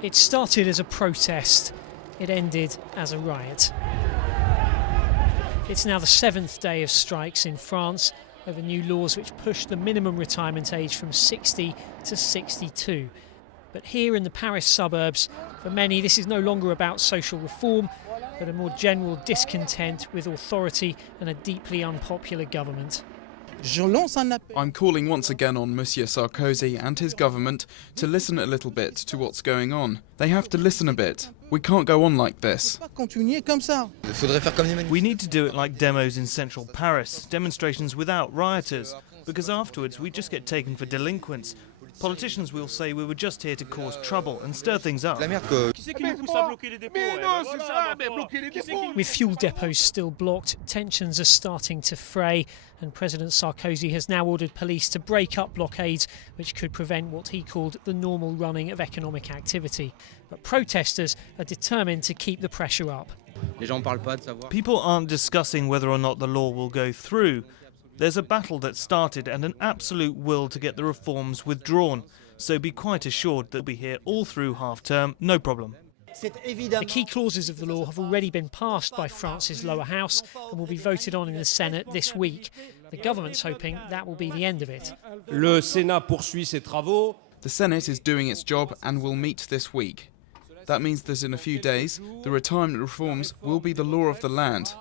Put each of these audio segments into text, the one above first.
It started as a protest, it ended as a riot. It's now the 7th day of strikes in France over new laws which push the minimum retirement age from 60 to 62. But here in the Paris suburbs, for many this is no longer about social reform, but a more general discontent with authority and a deeply unpopular government. I'm calling once again on Monsieur Sarkozy and his government to listen a little bit to what's going on. They have to listen a bit. We can't go on like this. We need to do it like demos in central Paris, demonstrations without rioters, because afterwards we just get taken for delinquents. Politicians will say we were just here to cause trouble and stir things up. With fuel depots still blocked, tensions are starting to fray, and President Sarkozy has now ordered police to break up blockades which could prevent what he called the normal running of economic activity. But protesters are determined to keep the pressure up. People aren't discussing whether or not the law will go through. There's a battle that started and an absolute will to get the reforms withdrawn, so be quite assured that we'll be here all through half-term, no problem. The key clauses of the law have already been passed by France's lower house and will be voted on in the Senate this week. The government's hoping that will be the end of it. The Senate is doing its job and will meet this week. That means that in a few days, the retirement reforms will be the law of the land.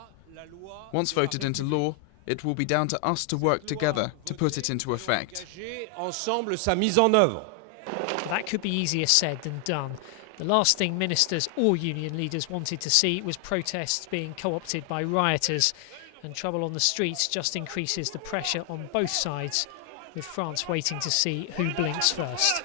Once voted into law, it will be down to us to work together to put it into effect. That could be easier said than done. The last thing ministers or union leaders wanted to see was protests being co-opted by rioters, and trouble on the streets just increases the pressure on both sides, with France waiting to see who blinks first.